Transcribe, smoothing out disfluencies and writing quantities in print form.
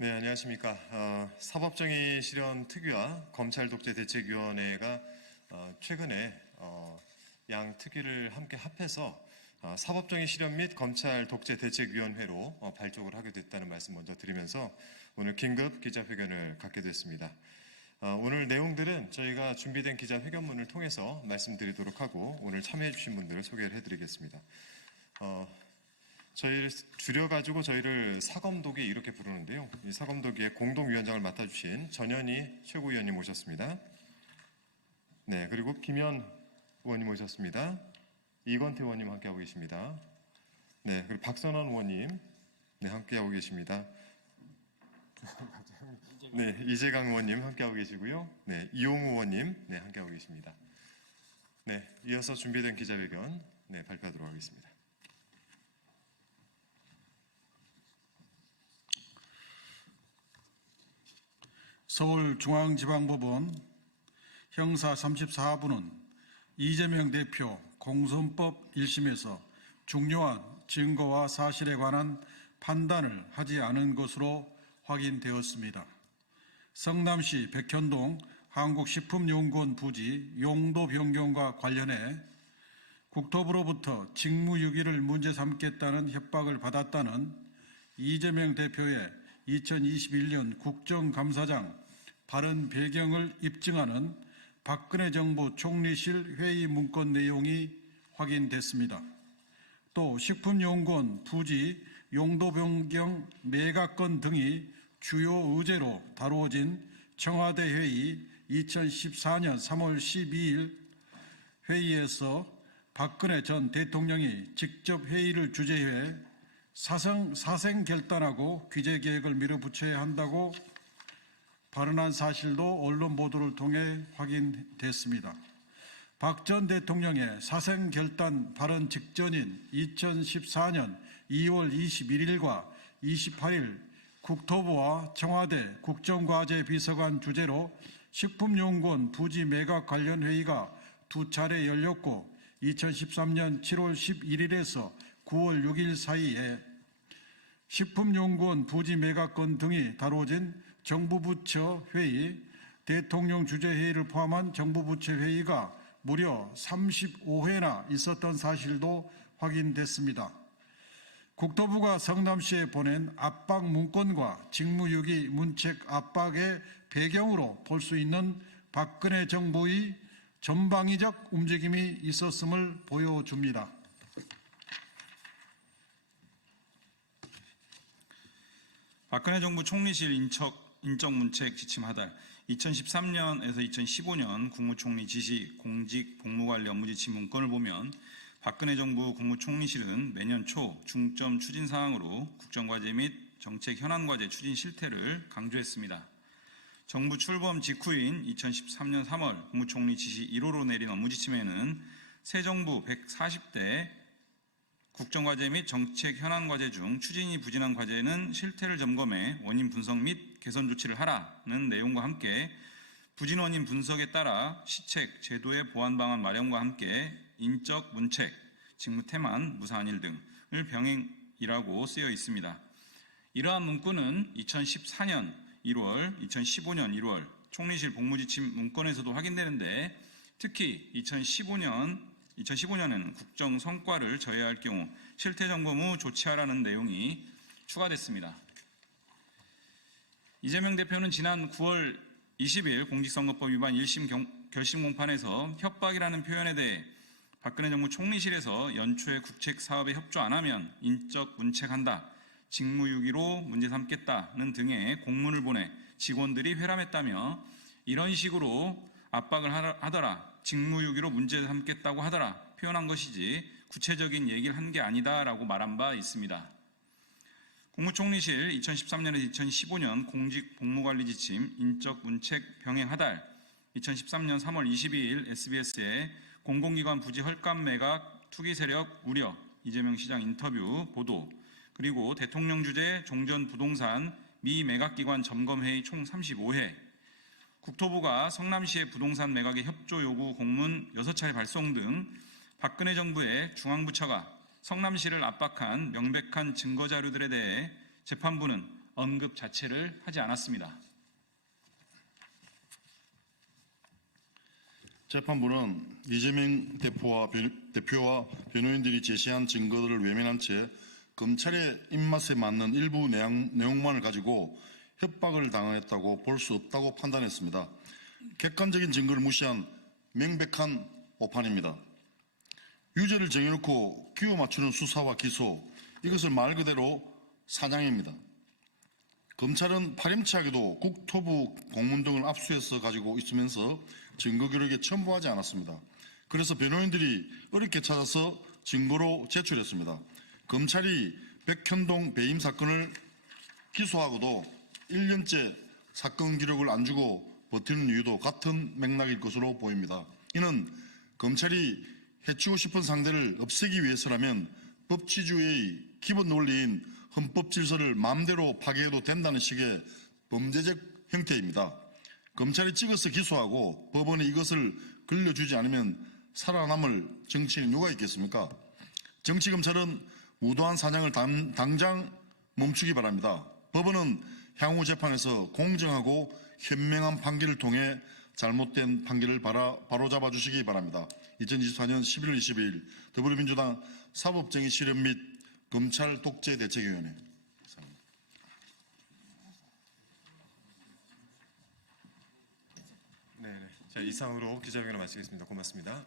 네, 안녕하십니까. 사법정의 실현 특위와 검찰독재대책위원회가 최근에 양 특위를 함께 합해서 사법정의 실현 및 검찰독재대책위원회로 발족을 하게 됐다는 말씀 먼저 드리면서 오늘 긴급 기자회견을 갖게 됐습니다. 오늘 내용들은 저희가 준비된 기자회견문을 통해서 말씀드리도록 하고 오늘 참여해 주신 분들을 소개를 해드리겠습니다. 저희를 줄여가지고 저희를 사검독이 이렇게 부르는데요. 이 사검독의 공동위원장을 맡아주신 전현희 최고위원님 모셨습니다. 네, 그리고 김현 의원님 모셨습니다. 이건태 의원님 함께하고 계십니다. 네, 그리고 박선원 의원님 네, 함께하고 계십니다. 네, 이재강 의원님 함께하고 계시고요. 네, 이용우 의원님 네, 함께하고 계십니다. 네, 이어서 준비된 기자회견 네, 발표하도록 하겠습니다. 서울중앙지방법원 형사 34부는 이재명 대표 공선법 1심에서 중요한 증거와 사실에 관한 판단을 하지 않은 것으로 확인되었습니다. 성남시 백현동 한국식품연구원 부지 용도 변경과 관련해 국토부로부터 직무유기를 문제 삼겠다는 협박을 받았다는 이재명 대표의 2021년 국정감사장 발언 배경을 입증하는 박근혜 정부 총리실 회의 문건 내용이 확인됐습니다. 또 식품연구원 부지 용도 변경 매각건 등이 주요 의제로 다루어진 청와대 회의 2014년 3월 12일 회의에서 박근혜 전 대통령이 직접 회의를 주재해 사생 결단하고 규제 계획을 밀어붙여야 한다고 발언한 사실도 언론 보도를 통해 확인됐습니다. 박 전 대통령의 사생 결단 발언 직전인 2014년 2월 21일과 28일 국토부와 청와대 국정과제 비서관 주재로 식품연구원 부지 매각 관련 회의가 두 차례 열렸고 2013년 7월 11일에서 9월 6일 사이에 식품연구원 부지 매각건 등이 다뤄진 정부부처 회의, 대통령 주재회의를 포함한 정부부처 회의가 무려 35회나 있었던 사실도 확인됐습니다. 국토부가 성남시에 보낸 압박 문건과 직무유기 문책 압박의 배경으로 볼 수 있는 박근혜 정부의 전방위적 움직임이 있었음을 보여줍니다. 박근혜 정부 총리실 인적문책 지침 하달 2013년에서 2015년 국무총리 지시 공직 복무관리 업무지침 문건을 보면 박근혜 정부 국무총리실은 매년 초 중점 추진 사항으로 국정과제 및 정책 현안과제 추진 실태를 강조했습니다. 정부 출범 직후인 2013년 3월 국무총리 지시 1호로 내린 업무지침에는 새 정부 140대 국정과제 및 정책 현안과제 중 추진이 부진한 과제는 실태를 점검해 원인 분석 및 개선 조치를 하라는 내용과 함께 부진 원인 분석에 따라 시책, 제도의 보완 방안 마련과 함께 인적 문책, 직무 태만, 무사한 일 등을 병행이라고 쓰여 있습니다. 이러한 문구는 2014년 1월, 2015년 1월 총리실 복무지침 문건에서도 확인되는데 특히 2015년에는 국정 성과를 저해할 경우 실태 점검 후 조치하라는 내용이 추가됐습니다. 이재명 대표는 지난 9월 20일 공직선거법 위반 1심 결심 공판에서 협박이라는 표현에 대해 박근혜 정부 총리실에서 연초에 국책 사업에 협조 안 하면 인적 문책한다, 직무유기로 문제 삼겠다는 등의 공문을 보내 직원들이 회람했다며 이런 식으로 압박을 하더라, 직무유기로 문제 삼겠다고 하더라 표현한 것이지 구체적인 얘기를 한 게 아니다라고 말한 바 있습니다. 국무총리실 2013년에서 2015년 공직 복무관리 지침 인적 문책 병행 하달 2013년 3월 22일 SBS에 공공기관 부지 헐값 매각 투기 세력 우려 이재명 시장 인터뷰 보도 그리고 대통령 주재 종전 부동산 미 매각기관 점검회의 총 35회 국토부가 성남시의 부동산 매각의 협조 요구 공문 6차례 발송 등 박근혜 정부의 중앙부처가 성남시를 압박한 명백한 증거자료들에 대해 재판부는 언급 자체를 하지 않았습니다. 재판부는 이재명 대표와 변호인들이 제시한 증거들을 외면한 채 검찰의 입맛에 맞는 일부 내용만을 가지고 협박을 당했다고 볼 수 없다고 판단했습니다. 객관적인 증거를 무시한 명백한 오판입니다. 유죄를 정해놓고 끼워 맞추는 수사와 기소, 이것을 말 그대로 사냥입니다. 검찰은 파렴치하게도 국토부 공문 등을 압수해서 가지고 있으면서 증거 기록에 첨부하지 않았습니다. 그래서 변호인들이 어렵게 찾아서 증거로 제출했습니다. 검찰이 백현동 배임 사건을 기소하고도 1년째 사건 기록을 안 주고 버티는 이유도 같은 맥락일 것으로 보입니다. 이는 검찰이 해치고 싶은 상대를 없애기 위해서라면 법치주의의 기본 논리인 헌법 질서를 마음대로 파괴해도 된다는 식의 범죄적 형태입니다. 검찰이 찍어서 기소하고 법원이 이것을 걸려주지 않으면 살아남을 정치인이 누가 있겠습니까? 정치검찰은 무도한 사냥을 당장 멈추기 바랍니다. 법원은 향후 재판에서 공정하고 현명한 판결을 통해 잘못된 판결을 바로잡아 주시기 바랍니다. 2024년 11월 22일 더불어민주당 사법정의 실현 및 검찰 독재 대책위원회. 네, 자, 이상으로 기자회견을 마치겠습니다. 고맙습니다.